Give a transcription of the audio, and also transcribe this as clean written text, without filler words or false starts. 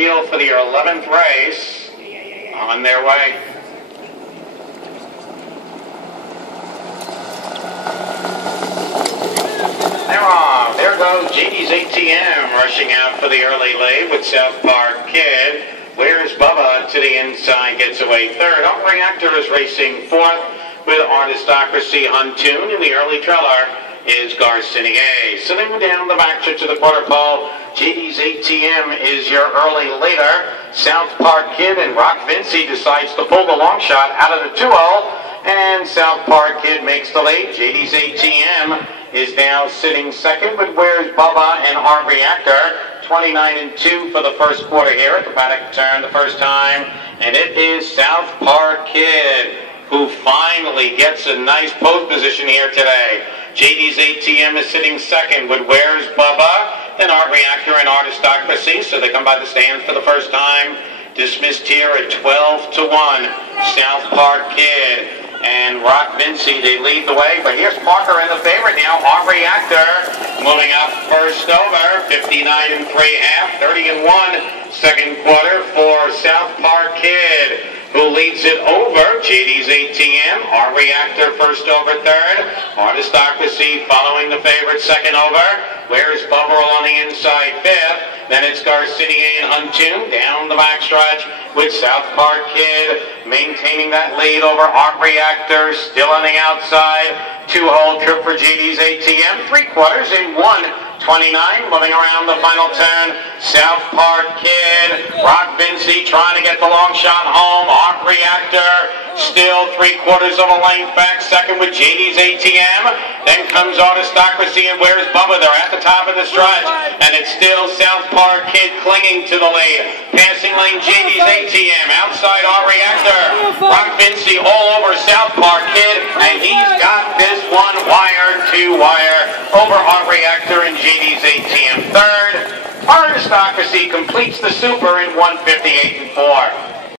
field for their 11th race on their way. They're off. There goes JD's ATM rushing out for the early lead with South Park Kid. Where's Bubba to the inside, gets away third. Our Reactor is racing fourth with Artistocracy Huntoon. In the early trailer is Garcinia. So they went down the back stretch of the quarter pole. JD's ATM is your early leader. South Park Kid and Rock Vinci decides to pull the long shot out of the 2-0. And South Park Kid makes the lead. JD's ATM is now sitting second, but Where's Bubba and Our Reactor, 29-2 for the first quarter here at the paddock turn the first time. And it is South Park Kid who finally gets a nice pole position here today. JD's ATM is sitting second with Where's Bubba, then Our Reactor and Artistocracy, so they come by the stands for the first time. Dismissed here at 12-1. South Park Kid and Rock Vinci, they lead the way, but here's Parker in the favorite now. Our Reactor moving up first over, 59 3/2, 30-1. Second quarter for South Park Kid, who leads it over JD's ATM. Our Reactor first over third. Artistocracy following the favorite second over. Where's Bubba on the inside fifth. Then it's Garcinia and Huntoon down the backstretch with South Park Kid maintaining that lead over Art Reactor, still on the outside. Two-hole trip for JD's ATM, 3/4 in 1:29, moving around the final turn. South Park Kid, Rock Vinci trying to get the long shot home. Art Reactor still 3/4 of a length back, second with JD's ATM. Then comes Artistocracy and Where's Bubba. They're at the top of the stretch, and it's still South Park Kid clinging to the lead. Passing lane JD's ATM, outside Art Reactor. Rock Vinci all over South Park Kid, and he's got this one wire to wire over Art Reactor and JD's ATM third. Artistocracy completes the super in 1:58 4.